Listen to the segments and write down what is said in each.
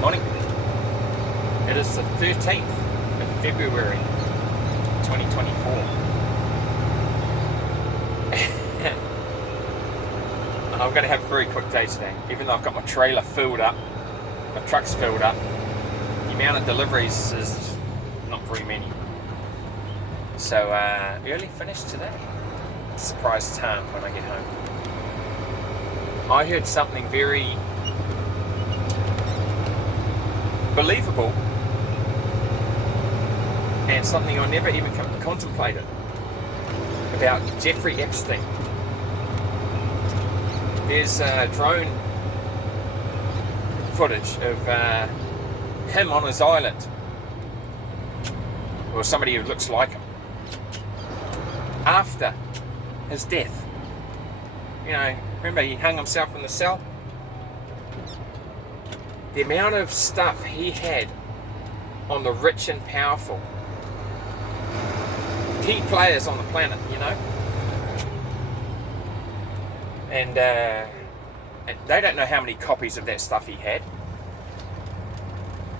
Morning. It is the 13th of February 2024. And I'm going to have a very quick day today. Even though I've got my trailer filled up, my truck's filled up, the amount of deliveries is not very many. So early finish today. Surprise time when I get home. I heard something very believable and something I never even contemplated about Jeffrey Epstein. There's drone footage of him on his island, or somebody who looks like him, after his death. You know, remember he hung himself in the cell? The amount of stuff he had on the rich and powerful, key players on the planet, you know? And they don't know how many copies of that stuff he had.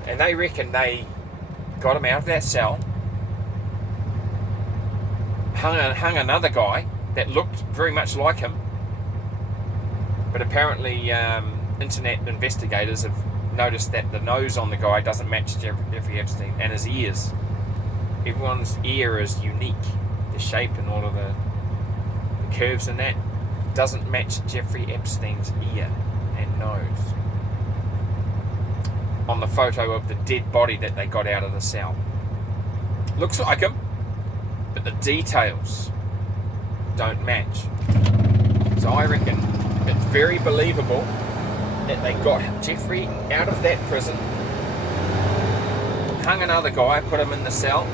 And they reckon they got him out of that cell, hung another guy that looked very much like him. But apparently internet investigators have noticed that the nose on the guy doesn't match Jeffrey Epstein, and his ears. Everyone's ear is unique. The shape and all of the curves and that doesn't match Jeffrey Epstein's ear and nose on the photo of the dead body that they got out of the cell. Looks like him, but the details don't match. So I reckon it's very believable that they got Jeffrey out of that prison, hung another guy, put him in the cell,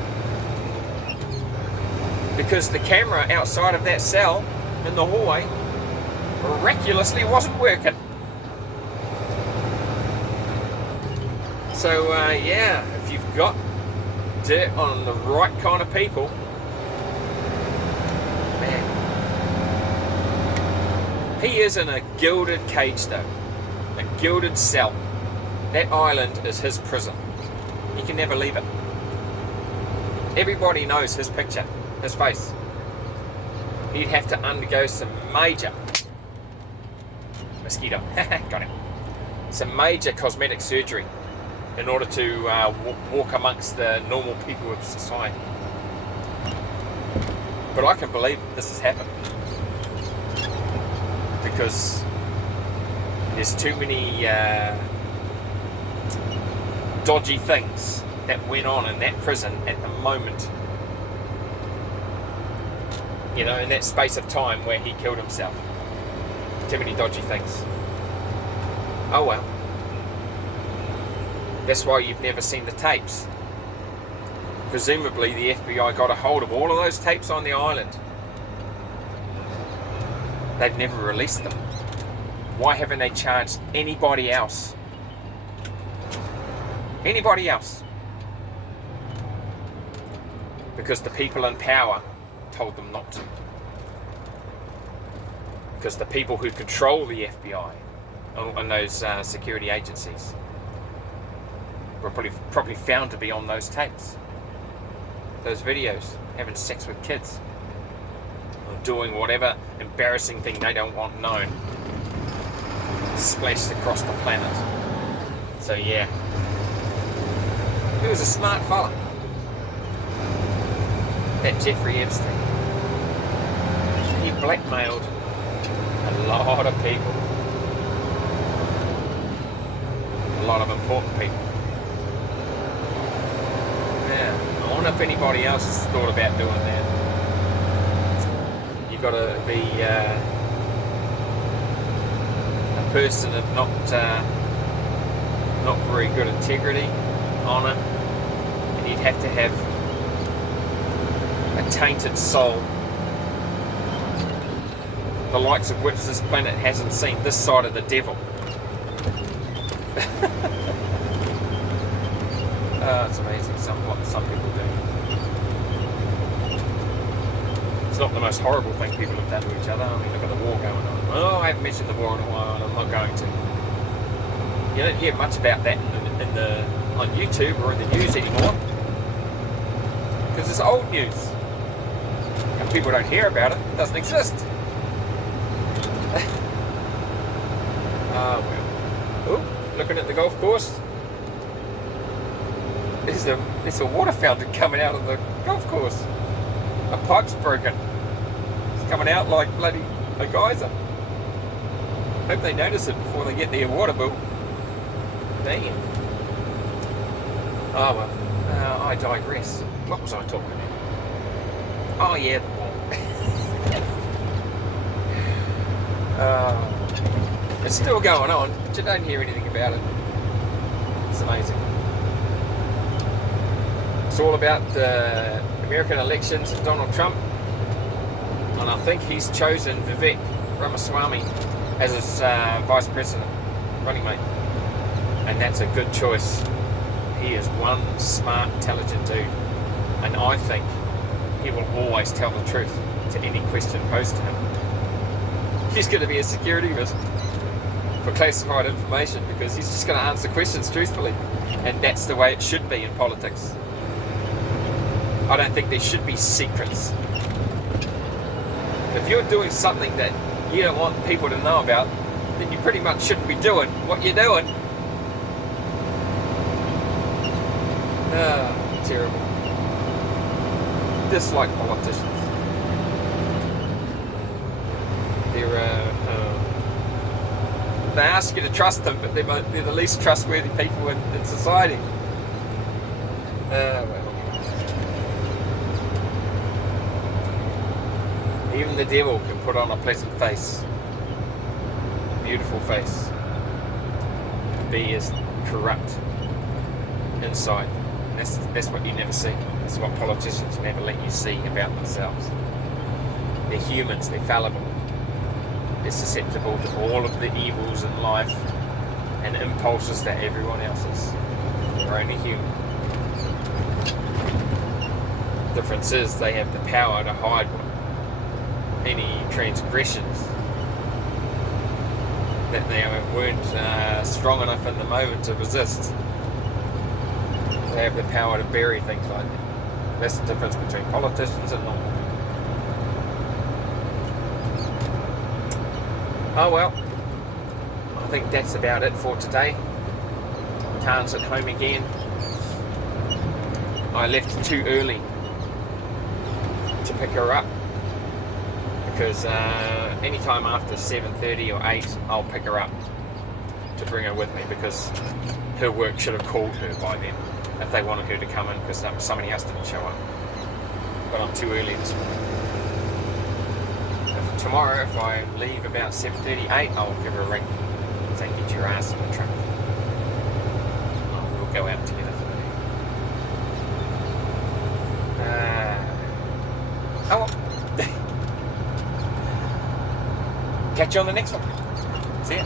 because the camera outside of that cell in the hallway miraculously wasn't working. So yeah, if you've got dirt on the right kind of people, man, he is in a gilded cage though. A gilded cell. That island is his prison. He can never leave it. Everybody knows his picture, his face. He'd have to undergo some major mosquito. Got him. Some major cosmetic surgery in order to walk amongst the normal people of society. But I can believe this has happened because there's too many dodgy things that went on in that prison at the moment. You know, in that space of time where he killed himself. Too many dodgy things. Oh well. That's why you've never seen the tapes. Presumably the FBI got a hold of all of those tapes on the island. They've never released them. Why haven't they charged anybody else? Anybody else? Because the people in power told them not to. Because the people who control the FBI and those security agencies were probably found to be on those tapes. Those videos, having sex with kids. Or doing whatever embarrassing thing they don't want known. Splashed across the planet. So yeah, he was a smart fella, that Jeffrey Epstein. He blackmailed a lot of people, a lot of important people. Yeah, I wonder if anybody else has thought about doing that. You got to be person of not very good integrity, honour, and you'd have to have a tainted soul, the likes of which this planet hasn't seen this side of the devil. It's amazing what some people do. It's not the most horrible thing people have done to each other. I mean, look at the war going on. Oh, I haven't mentioned the war in a while, and I'm not going to. You don't hear much about that on YouTube or in the news anymore, because it's old news and people don't hear about it. It doesn't exist. Ah, well. Oh, looking at the golf course. There's a water fountain coming out of the golf course. A pipe's broken. It's coming out like bloody a geyser. Hope they notice it before they get their water bill. Damn. Oh well. I digress. What was I talking about? Oh yeah, the wall. It's still going on, but you don't hear anything about it. It's amazing. It's all about the American elections and Donald Trump, and I think he's chosen Vivek Ramaswamy as his vice president, running mate, and that's a good choice. He is one smart, intelligent dude, and I think he will always tell the truth to any question posed to him. He's going to be a security risk for classified information because he's just going to answer questions truthfully, and that's the way it should be in politics. I don't think there should be secrets. If you're doing something that you don't want people to know about, then you pretty much shouldn't be doing what you're doing. Terrible. Dislike politicians. They ask you to trust them, but they're the least trustworthy people in society. Well. Even the devil can put on a pleasant face, a beautiful face, be as corrupt inside. That's what you never see. That's what politicians never let you see about themselves. They're humans, they're fallible. They're susceptible to all of the evils in life and impulses that everyone else is. They're only human. The difference is they have the power to hide any transgressions that they weren't strong enough in the moment to resist. They have the power to bury things like that. That's the difference between politicians and normal people. Oh well, I think that's about it for today. Tarn's at home again. I left too early to pick her up because anytime after 7:30 or 8 I'll pick her up to bring her with me, because her work should have called her by then if they wanted her to come in, because somebody else didn't show up. But I'm too early this morning. Tomorrow, if I leave about 7:30, 8, I'll give her a ring and say, get your ass in the truck. We'll go out together for the day. Oh well. Catch you on the next one. See ya.